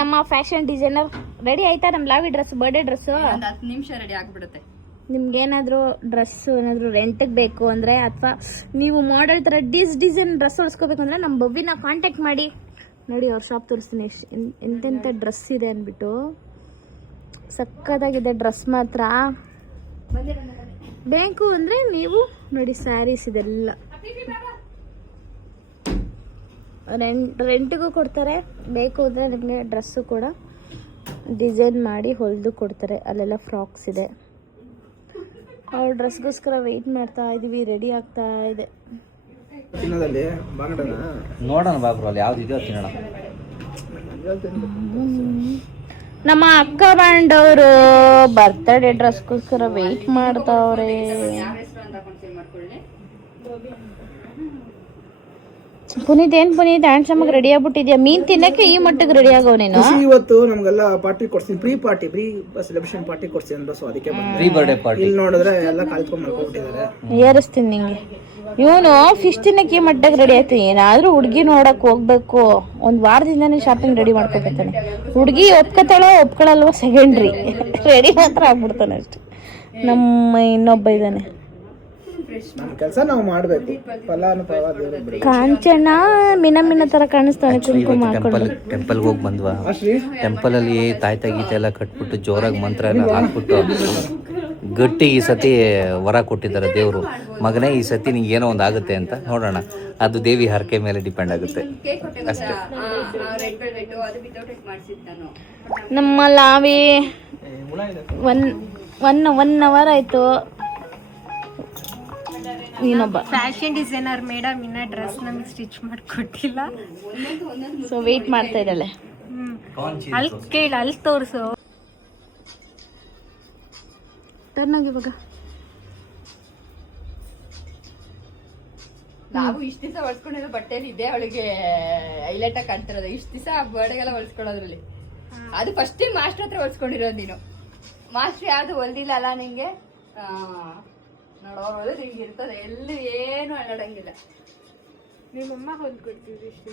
ನಮ್ಮ fashion designer ready ಆಯ್ತಾ? ನಮ್ಮ ಲಾವಿ ಡ್ರೆಸ್, ಬರ್ಡೇ ಡ್ರೆಸ್ 10 ನಿಮಿಷ ರೆಡಿ ಆಗ್ಬಿಡುತ್ತೆ. ನಿಮ್ಗೇನಾದರೂ ಡ್ರೆಸ್ ಏನಾದರೂ ರೆಂಟಿಗೆ ಬೇಕು ಅಂದರೆ, ಅಥವಾ ನೀವು ಮಾಡೆಲ್ ಥರ ಡಿಸೈನ್ ಡ್ರೆಸ್ ಹೊಲಿಸ್ಕೋಬೇಕು ಅಂದರೆ ನಮ್ಮ ಬವ್ವಿನ ಕಾಂಟ್ಯಾಕ್ಟ್ ಮಾಡಿ. ನೋಡಿ ಅವ್ರ ಶಾಪ್ ತೋರಿಸ್ತೀನಿ ಎಂತೆಂಥ ಡ್ರೆಸ್ ಇದೆ ಅಂದ್ಬಿಟ್ಟು. ಸಕ್ಕತ್ತಾಗಿದೆ ಡ್ರೆಸ್ ಮಾತ್ರ. ಬೇಕು ಅಂದರೆ ನೀವು ನೋಡಿ, ಸ್ಯಾರೀಸ್ ಇದೆಲ್ಲ ರೆಂಟಿಗೂ ಕೊಡ್ತಾರೆ. ಬೇಕು ಅಂದರೆ ನಿಮಗೆ ಡ್ರೆಸ್ಸು ಕೂಡ ಡಿಸೈನ್ ಮಾಡಿ ಹೊಲಿದು ಕೊಡ್ತಾರೆ. ಅಲ್ಲೆಲ್ಲ ಫ್ರಾಕ್ಸ್ ಇದೆ. ಅವ್ರ ಡ್ರೆಸ್ಗೋಸ್ಕರ ವೆಯ್ಟ್ ಮಾಡ್ತಾ ಇದೀವಿ. ರೆಡಿ ಆಗ್ತಾ ಇದೆ. ನೋಡೋಣ ಬಾಬ್ರು, ಅಲ್ಲಿ ಯಾವ್ದಿದೆಯೋ ತಿನ್ನೋಣ. ನಮ್ಮ ಅಕ್ಕ ಬಂಡವರು ಬರ್ತ್ಡೇ ಡ್ರೆಸ್ಗೋಸ್ಕರ ವೆಯ್ಟ್ ಮಾಡ್ತಾವ್ರೆ. ಪುನೀತ್ ಏನ್ ಪುನೀತ್ ಹ್ಯಾಂಡ್ಸಮ್ ಆಗಿ ರೆಡಿ ಆಗ್ಬಿಟ್ಟಿದ್ಯಾ? ಮೀನ್ ತಿನ್ನಕ್ಕೆ ಈ ಮಟ್ಟಿಗೆ ರೆಡಿ ಆಗೋ ನೀನು? ಇವತ್ತು ನಮ್ಗೆಲ್ಲ ಪಾರ್ಟಿ ಕೊಡ್ತೀನಿ, ಪ್ರೀ ಸೆಲೆಬ್ರೇಷನ್ ಪಾರ್ಟಿ ಕೊಡ್ತೀನಿ ಅಂದ್ರೆ, ಸೊ ಅದಕ್ಕೆ ಪ್ರೀ ಬರ್ಡೇ ಪಾರ್ಟಿ. ಇಲ್ಲಿ ನೋಡಿದ್ರೆ ಎಲ್ಲ ಕಾಲ್ಕೊಂಡ್ ಮಾಡ್ಕೊಂಡ್ಬಿಟ್ಟಿದ್ದಾರೆ. ಏರಿಸ್ತೀನಿ ನಿಂಗೆ. ಇವನು ಫಿಶ್ ತಿನ್ನಕ್ಕೆ ಈ ಮಟ್ಟಿಗೆ ರೆಡಿ ಆಯ್ತು. ಏನಾದ್ರೂ ಹುಡ್ಗಿ ನೋಡಕ್ ಹೋಗ್ಬೇಕು, ಒಂದ್ ವಾರದಿಂದಾನೇ ಶಾಪಿಂಗ್ ರೆಡಿ ಮಾಡ್ಕೊಬೇಕಾನೆ. ಹುಡ್ಗಿ ಒಪ್ಕೊತಾಳೋ ಒಪ್ಕೊಳಲ್ವೋ ಸೆಕೆಂಡ್ರಿ, ರೆಡಿ ಮಾತ್ರ ಆಗ್ಬಿಡ್ತಾನೆ ಅಷ್ಟೆ. ನಮ್ಮ ಇನ್ನೊಬ್ಬ ಇದ್ದಾನೆ, ನಮ್ ಕೆಲಸ ನಾವು ಮಾಡ್ಬೇಕು. ಕಾಂಚನ ಮಿನ ತರ ಕಾಣಿಸ್ತಾನೆ ಕುಂಕುಮ ಹಾಕೊಂಡು. ಟೆಂಪಲ್ಗೆ ಹೋಗಿ ಬಂದ್ವಾ? ಟೆಂಪಲ್ ಅಲ್ಲಿ ತಾಯ್ತ ಗೀತೆ ಎಲ್ಲ ಕಟ್ಬಿಟ್ಟು ಜೋರಾಗಿ ಮಂತ್ರ ಎಲ್ಲ ಹಾಕ್ಬಿಟ್ಟು ಗಟ್ಟಿ ಈ ಸತಿ ವರ ಕೊಟ್ಟಿದ್ದಾರೆ ದೇವರು. ಮಗನೇ ಈ ಸತಿ ನಿಂಗೆ ಏನೋ ಒಂದು ಆಗುತ್ತೆ ಅಂತ. ನೋಡೋಣ, ಅದು ದೇವಿ ಹರಕೆ ಮೇಲೆ ಡಿಪೆಂಡ್ ಆಗುತ್ತೆ ಅಷ್ಟೇ. ನಮ್ಮ ಲಾವಿ ಒನ್ ಅವರ್ ಆಯ್ತು. ಇನ್ನೊಬ್ಬ ಫ್ಯಾಷನ್ ಡಿಸೈನರ್ ಮೇಡಮ್ ಇನ್ನ ಡ್ರೆಸ್ ನಮಗೆ ಸ್ಟಿಚ್ ಮಾಡಿಕೊಟ್ಟಿಲ್ಲ. ಸೊ ವೇಟ್ ಮಾಡ್ತಾ ಇದ್ದಾಳೆ. ಅಲ್ಲಿ ಕೇಳಿ, ಅಲ್ಲಿ ತೋರಿಸು. ಟರ್ನ್ ಆಗಿ ಇವಾಗ. ನಾವು ಇಷ್ಟ ದಿವಸ ಹೊಲ್ಸ್ಕೊಂಡಿರೋ ಬಟ್ಟೆಲಿ ಇದೆ ಅವಳಿಗೆ ಹೈಲೈಟ್ ಆಗಿ ಕಾಣ್ತಿರೋದು. ಇಷ್ಟ ದಿವಸ ಬರ್ಡೆಗೆಲ್ಲ ಹೊಲ್ಸ್ಕೊಳ್ಳೋದ್ರಲ್ಲಿ ಅದು ಫಸ್ಟ್ ಮಾಸ್ಟರ್ ಹತ್ರ ಹೊಲ್ಸ್ಕೊಂಡಿರೋದು. ನೀನು ಮಾಸ್ಟರ್ ಯಾವ್ದು ಹೊಲ್ದಿಲ್ಲ ಅಲ್ಲ ನಿಂಗೆ? ನೋಡೋದು ಹಿಂಗೆ ಇರ್ತದೆ, ಎಲ್ಲಿ ಏನು ಅಳ್ಳಾಡಂಗಿಲ್ಲ. ನಿಮ್ಮಮ್ಮ ಹೊಲ್ಕೊಡ್ತೀವಿ ಇಷ್ಟ.